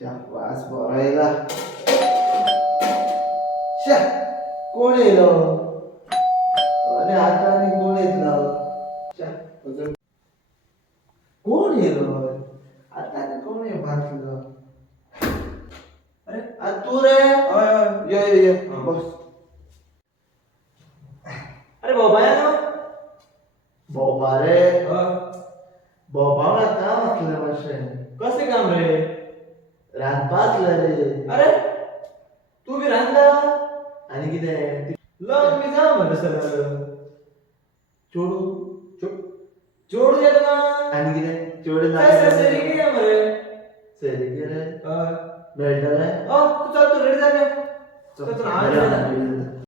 शाबास बोरायला. शा कोण येलो अरे हाताने कोण येतलं. शा कोण येलो हाताने कोण ये भातलं. अरे तू रे ये बस. अरे बाबा या ना. बोबा रे बोबा काम असलं मातशें. कसे काम रे. रांदपाचलं रे. अरे तू बी रांदा. आणि कितें लग मी जा म्हणलं सर. चोडू जोडू येतो ना. आणि कितें चोडू सरी किया मरे. सरी रे अ मेळटलें. तू चल तू रेडी जा. चल, चल, चल, हांव बरें, येता. हांव येता.